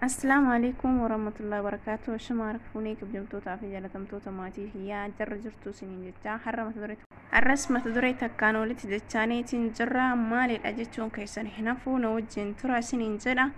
Assalaamu alaikum warahmatullahi wabarakatuh. Shamaar fuunee kabajamtootaa fi jaalatamtoota maatii hiyyaa jarra jirtu isiniin jecha har'as mata duree takkaan olitti jechaaneetiin jirra maalidha jechuun keessan hin hafuu na wajjin tura isiniin jedha.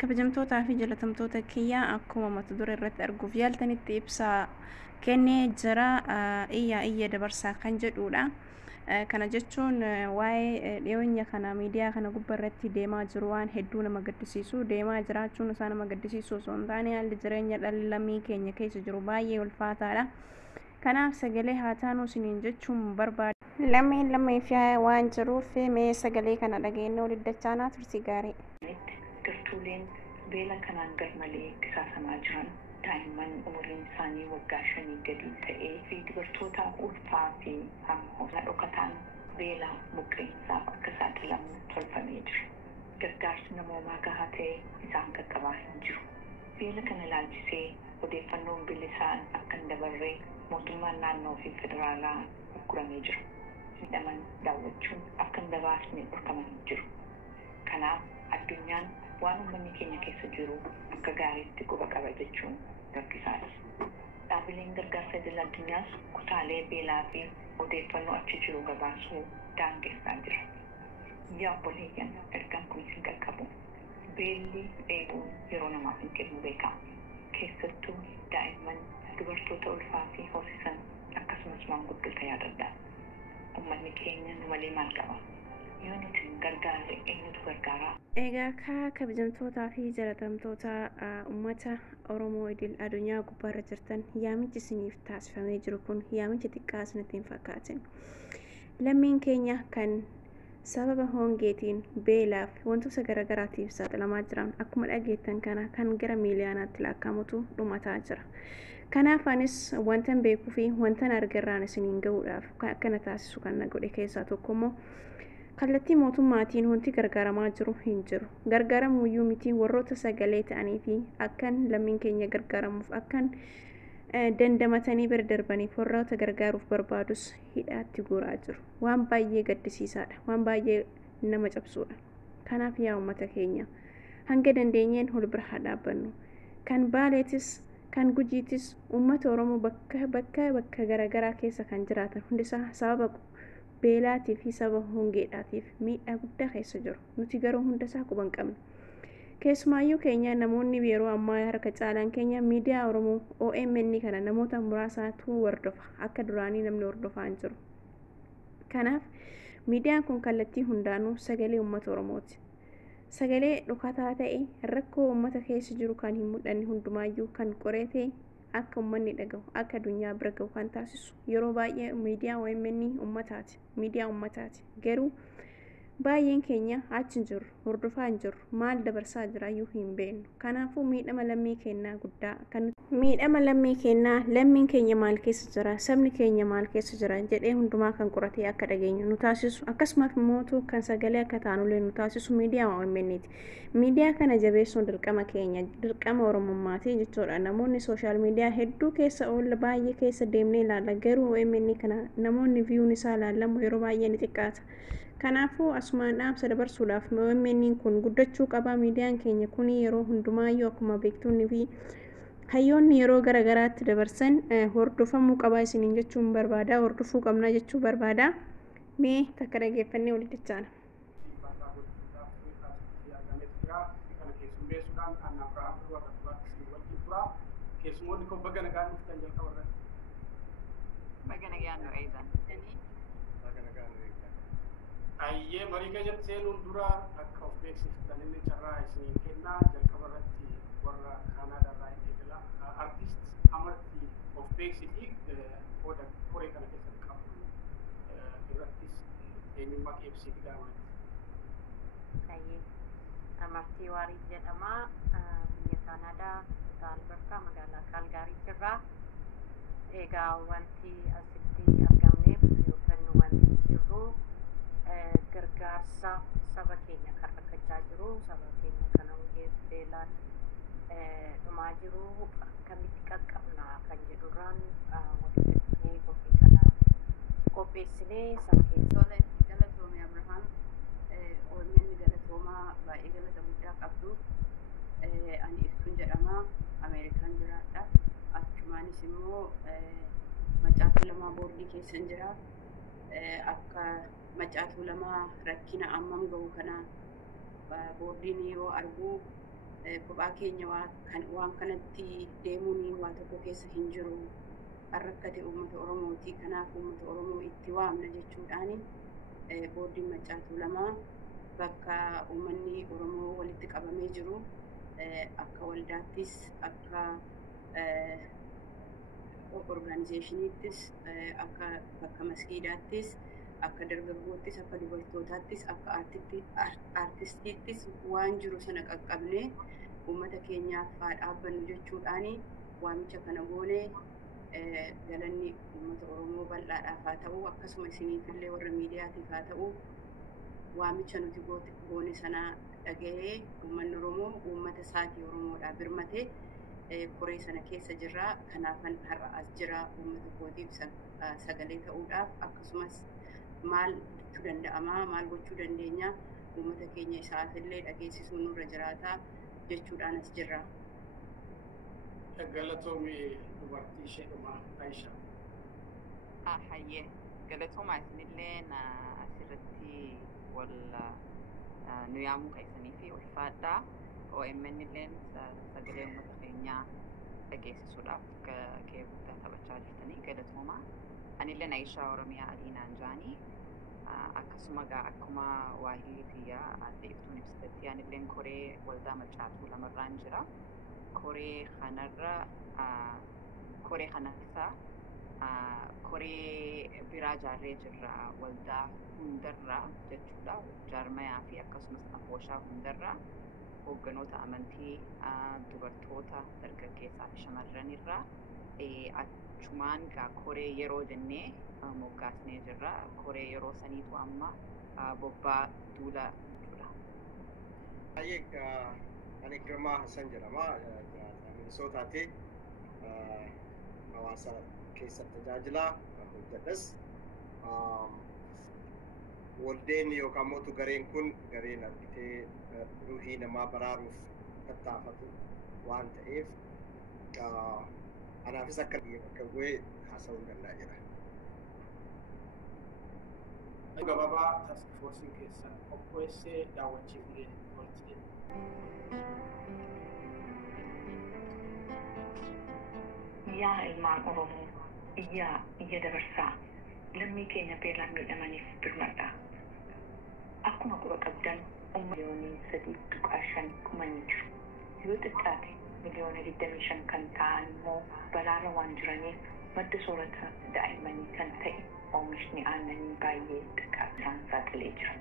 Kabajamtootaa fi jaalatamtoota kiyyaa akkuma mata duree irratti arguuf yaaltanitti ibsaa kennee jira iyya dabarsaa kan jedhudha. Kana jechuun waa'ee dhiyeenya kana miidiyaa kana gubbaa irratti deemaa jiru waan hedduu nama gaddisiisu deemaa jiraachuun isaa nama gaddisiisu osoo hin taane haalli jireenya dhalli lammii keenya keessa jiru baay'ee ulfaataadha. Kanaaf sagalee haa taanu isiniin jechuun barbaada. Lammiif waan jiruuf mee sagalee kana dhageenye walitti dachaanaa tursi gaarii. Gartuuleen beela kanaan garmalee qisaasamaa jiran daa'imman umuriin isaanii waggaa 5 gadi ta'ee fi dubartoota ulfaa fi hamma dhokataan beela buqqeensaaf akka saaxilamu tolfamee jira. Gargaarsi namoomaa gahaa ta'e isaan qaqqabaa hin jiru. Beela kana ilaalchisee odeeffannoon bilisaan akka hin dabarre mootummaan naannoo fi federaalaa gurguramee jira. Midhaman daawwachuun akka hin dabaasne dhorkamanii jiru. Kanaaf addunyaan waan uummanni keenya keessa jiru akka gaariitti quba qaba jechuun rakkisaadha. Dhaabileen gargaarsa idil addunyaas kutaalee beelaa fi odeeffannoo achi jiru gabaasuu daangessaa jira. Yaa obboleeyyan ergaan kun isin qaqqabu. Beelli dheebuun yeroo namaaf hin kennu beekama. Keessattuu daa'imman, dubartoota ulfaa fi hoosisan akkasumas maanguddoota yaadadha. Uummanni keenya nu malee maal qaba? Yoo nuti gargaarre eenyutu gargaara? Egaa kabajamtootaa fi jaalatamtoota uummata Oromoo idil addunyaa gubbaarra jirtan yaamichi isiniif taasifamee jiru kun yaamicha xiqqaa isinitti hin fakkaatin. Lammiin keenya kan sababa hongeetiin beelaaf wantoota garaagaraatiif saaxilamaa jiran akkuma dhageettan kana kan gara miiliyaanaatti lakkaa'amutu dhumataa jira. Kanaaf anis wantan beekuu fi wantan argarraan isiniin gahuudhaaf akkana taasisu kan na godhe keessaa tokko immoo kallattii mootummaatiin wanti gargaaramaa jiru hin jiru. Gargaaramuyyuu miti warroota sagalee ta'anii fi akkan lammiin keenya gargaaramuuf akkan dandamatanii bira darbaniif warroota gargaaruuf barbaadus hidhaatti guuraa jiru. Waan baay'ee gaddisiisaadha. Waan baay'ee nama cabsuudha. Kanaaf yaa uummata keenya hanga dandeenyeen ol bira haa dhaabbannu. Kan Baaleetis kan Gujiitis uummata Oromoo bakka garaagaraa keessa kan jiraatan hundisaa sababa beelaatii fi sababa hongeedhaatiif miidhaa guddaa keessa jiru. Nuti garuu hundasaa quba hin qabnu. Keessumaayyuu keenya namoonni yeroo ammaa harka caalaan keenya miidiyaa Oromoo OMN kana namoota muraasaatu hordofa. Akka duraanii namni hordofaa hin jiru. Kanaaf miidiyaan kun kallattii hundaanuu sagalee uummata Oromooti. Sagalee dhokataa ta'e rakkoo uummata keessa jiru kan hin mul'anne hundumaayyuu kan qoratee akka uummanni dhagahu akka addunyaa bira gahu kan taasisu yeroo baay'ee miidiyaa OMN uummataati. Miidiyaa uummataati. Garuu baay'een keenya achi hin jirru, hordofaa hin jirru, maal dabarsaa jira iyyuu hin beeknu. Kanaafuu miidhama lammii keenyaa guddaa kan miidhama lammii keenyaa lammiin keenya maal keessa jira, sabni keenya maal keessa jira jedhee hundumaa kan qoratee akka dhageenyu nu taasisu akkasumas immoo kan sagalee akka taanullee nu taasisu miidiyaa OMN'ti. Miidiyaa kana jabeessuun dirqama keenya, dirqama Oromummaati jechuudha. Namoonni sooshaal miidiyaa hedduu keessa oolla baay'ee keessa deemnee ilaalla. Garuu OMN kana namoonni viyuun isaa ilaallamu yeroo baay'ee ni xiqqaata. Kanaafuu asumaan dhaamsa dabarsuudhaaf OMN kun guddachuu qaba. Miidiyaan keenya kun yeroo hundumaayyuu akkuma beektuunii fi hayyoonni yeroo garaagaraatti dabarsan hordofamuu qaba isiniin jechuun barbaada. Hordofuu qabna jechuu barbaada. Mee takka dhageeffannee walitti dachaana. Keessumoonni kun baga nagaan dhuftan jalqaba irratti. Baga nagaan nu eegan. Ayyee marii keessatti seenuun dura akka of beeksiftan inni carraa isiniin kennaa jalqaba irratti warra Kaanaadaarraa eegala artist amartii of beeksitii qooda koree kana keessatti qabu irrattis eenyummaa ibsiiti gaafatti. Ayyee amartii waarii jedhama biyya Kaanaadaa Albertaa magaalaa Kaalgaarii jirraa. Egaa wanti asitti argamneef yookaan wanti jirru gargaarsa saba keenya kan rakkachaa jiru, saba keenya kan hongeef beelaan dhumaa jiru akkamitti qaqqabna kan jedhurraan walitti dhufnee qophii kana qopheessinee saba keessa. Galatoomii Abrahaam OMN galatoomaa baay'ee galata guddaa qabdu. Ani jedhama. Ameerikaan jiraadha. Achumaanis immoo macaatuu lamaa boordii keessan jira. Akka macaatuu lamaa rakkina ammam gahu kana boordiin yoo argu kophaa keenya waan kanatti deemuun waa tokko keessa hin jiru. Rakkate uummata Oromooti. Kanaaf uummata Oromoo itti waamna jechuudhaan boordiin macaatuu lamaa bakka uummanni Oromoo walitti qabamee jiru akka waldaattis akka organizationittis akka bakka masgiidaattis akka dargaggoottis akka dubartootaattis akka artistiittis waan jiru sana qaqqabnee uummata keenyaaf haa dhaabbannu jechuudhaan waamicha kana goone galanni uummata Oromoo bal'aadhaaf haa ta'u akkasuma isiniifillee warra miidiyaatiif haa ta'u waamicha nuti goone sana dhaga'ee uummanni Oromoo uummata isaatii Oromoodhaa birmatee koree sana keessa jirra. Kanaafan har'a as jira uummata kootiif sagalee ta'uudhaaf akkasumas maal gochuu danda'ama maal gochuu dandeenya uummata keenya isaafillee dhageessisuu nurra jiraata jechuudhaan as jirra. Galatoomii dubartii isheedhuma Aisha. Hayyee galatoomaa isinillee asirratti wal nu yaamuu keessanii fi ulfaadhaa. OMN illeen sagalee uummata keenyaa dhageessisuudhaaf gahee guddaa taphachaa jirtanii galatoomaa. Anilleen Aishaa Oromiyaa Adiinaan jaanii akkasuma akkuma waahii xiyyaa adda iftuun ibsitetti anilleen koree waldaa macaatuu lamarraan jira. Koree kanarraa koree biraa jaarree jirra waldaa hundarraa jechuudha. Jaarmayaa fi akkasumas afooshaa hundarraa hoogganoota amantii dubartoota dargaggeessaa fi shamarranirraa achumaan koree yeroo jennee moggaasnee jirra. Koree yeroo saniitu amma bobbaa duula jechuudha. Ani Girmaa Hassan jedhama. Minisootaati. Hawaasa keessatti tajaajilaa hojjedhas. Waldeen yookaan mootu gareen kun gareen argitee ruuhii namaa baraaruuf tattaafatu waan ta'eef anaafis akka bu'ee haasa'uu danda'a jedha. Gabaabaa task forcein keessan qopheessee daawwachiifnee walitti yaa ilmaan Oromoo iyya dabarsaa lammii keenya beelaan miidhamaniif birmadhaa. Akkuma quba qabdan miliyoonii 3.5 jiru. Yoo xiqqaate miliyoona 25 kan ta'an immoo balaarra waan jiraniif madda soorata daa'immanii kan ta'e oomishni aannanii baay'ee xiqqaa isaan saaxilee jira.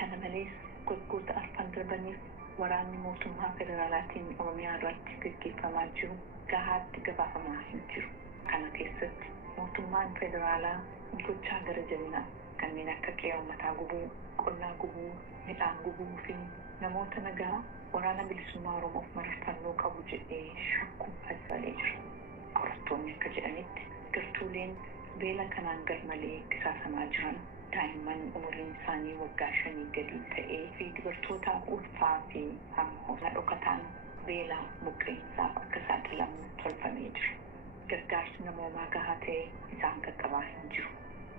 Kana malees waggoota arfan darbaniif waraanni mootummaa federaalaatiin Oromiyaa irratti gaggeeffamaa jiru gahaatti gabaafamaa hin jiru. Kana keessatti mootummaan federaalaa gochaa gara jabinaa kanneen akka qe'ee uummataa gubuu, qonnaa gubuu, midhaan gubuu fi namoota nagaa waraana bilisummaa Oromoof mararfannoo qabu jedhee shakkuu ajaa'ilee jira. Qorattoonni akka jedhanitti gartuuleen beela kanaan garmalee qisaasamaa jiran daa'imman umuriin isaanii waggaa 5 gadi ta'ee fi dubartoota ulfaa fi hamma dhokataan beela buqqeensaaf akka saaxilamu tolfamee jira. Gargaarsi namoomaa gahaa ta'e isaan qaqqabaa hin jiru.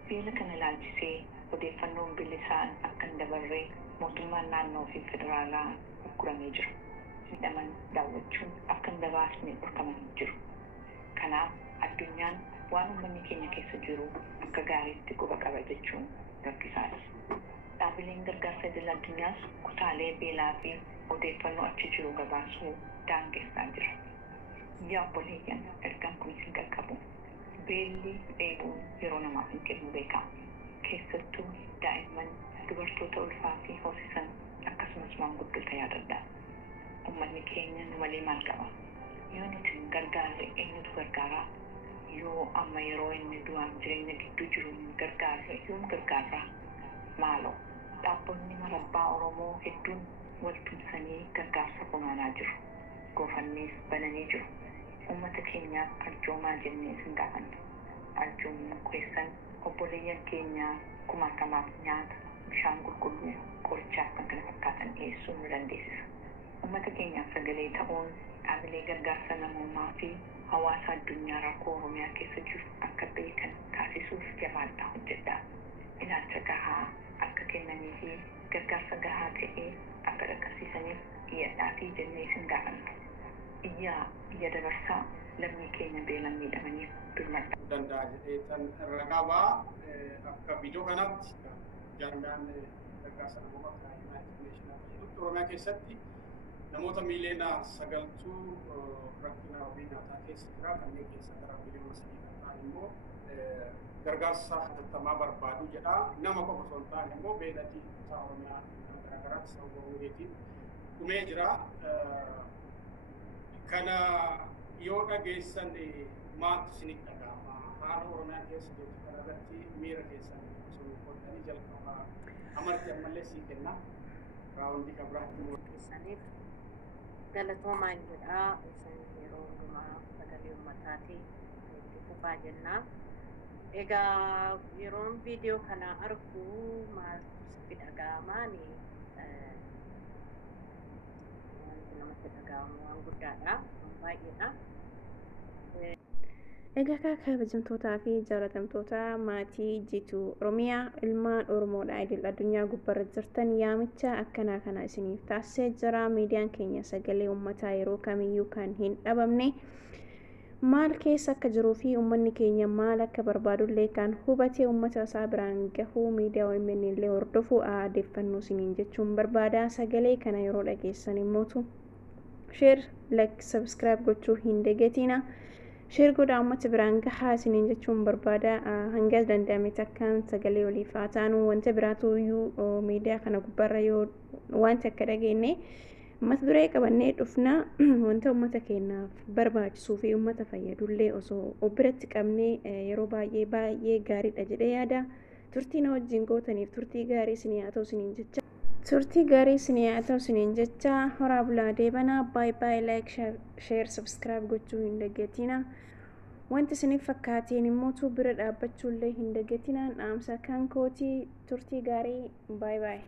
Beela kana ilaalchisee odeeffannoon bilisaan akka hin dabarre mootummaan naannoo fi federaalaa gurguramee jira. Midhaman daawwachuun akka hin dabaasne dhorkamanii jiru. Kanaaf addunyaan waan uummanni keenya keessa jiru akka gaariitti quba qaba jechuun rakkisaadha. Dhaabileen gargaarsa idil addunyaas kutaalee beelaa fi odeeffannoo achi jiru gabaasuu daangessaa jira. Yaa obboleeyyan ergaan kun isin qaqqabu. Beelli dheebuun yeroo namaaf hin kennu beekama. Keessattuu daa'imman dubartoota ulfaa fi hoosisan akkasumas maanguddoota yaadadhaa. Uummanni keenya nu malee maal qaba? Yoo nuti gargaarre eenyutu gargaaraa? Yoo amma yeroo inni du'aan jireenya gidduu jiru gargaarre yoom gargaarraa? Maaloo dhaabbonni marabbaa Oromoo hedduun wal tumsanii gargaarsa funaanaa jiru. Goofannis bananii jiru. Uummata keenyaaf arjoomaa jennee isin gaafanna. Arjoomni keessan obboleeyyan keenyaa kumaatamaaf nyaata, bishaan qulqulluu, qorichaaf kan kana fakkaatan dhiyeessuu nu dandeessisa. Uummata keenyaaf sagalee ta'uun dhaabilee gargaarsa namoomaa fi hawaasa addunyaa rakkoo Oromiyaa keessa jiru akka beekan taasisuuf jabaadhaa hojjedhaa. Ilaalcha gahaa akka kennanii fi gargaarsa gahaa ta'ee akka dhaqqabsiisaniif iyyadhaa fi jennee isin gaafanna. Iyya dabarsaa lammii keenya beelan miidhamaniif birmadha. Danda'a jedhee tan irra qabaa akka viidiyoo kanatti jaarmiyaan gargaarsa namoomaa kan Yuunaayitid Neeshinii jedhutti Oromiyaa keessatti namoota miiliyoona 9 rakkina wabii nyaataa keessa jira. Kanneen keessa gara miliyoona 3 kan ta'an immoo gargaarsa hatattamaa barbaadu jedha. Nama qofa osoo hin taane immoo beeladii kutaa Oromiyaa garaagaraatti sababa hojiitiin dhumee jira. Kana yoo dhageessan maaltu isinitti dhaga'ama? Haala Oromiyaa keessa jirtu kanarratti miira keessan osoo qoodanii jalqabaa amartii ammallee sii kenna. Raawundii kan biraatti keessaniif galatoomaa jedhaa. Isin yeroo hundumaa sagalee uummataatii itti fufaa jennaa. Egaa yeroon viidiyoo kana argu maaltu sitti dhaga'amaani? Wanti namatti dhaga'amu waan guddaadha, waan baay'eedha. Egaa kabajamtootaa fi jaalatamtoota maatii jituu Oromiyaa ilmaan Oromoodhaa idil addunyaa gubbarra jirtan yaamicha akkanaa kana isiniif taasisee jira. Miidiyaan keenya sagalee uummataa yeroo kamiyyuu kan hin dhabamne maal keessa akka jiruu fi uummanni keenya maal akka barbaadullee kan hubatee uummata isaa biraan gahuu miidiyaa OMN illee hordofuu aadeffannoo isiniin jechuun barbaada. Sagalee kana yeroo dhageessan immootu share, like, subscribe gochuu hin dagatina. Share godhaa uummata biraan gahaa isiniin jechuun barbaada. Hanga danda'ame takkaan sagalee oliif haa taanu. Wanta biraatu iyyuu miidiyaa kana gubbarra yoo wanti akka dhageenye mata duree qabannee dhufna. Wanta uummata keenyaaf barbaachisuu fi uummata fayyadullee osoo biratti qabnee yeroo baay'ee gaariidha jedhee yaada. Turtii na wajjin gootaniif turtii gaarii isinii haa ta'u isiniin jecha. Turtii gaarii isinii haa ta'u isiniin jecha. Horaa bulaa deebanaa. Bye, like, share, subscribe gochuu hin dagatina. Wanti isiniif fakkaateen immoo bira dhaabbachuullee hin dagatina. Dhaamsa kan kootii turtii gaarii. Bye.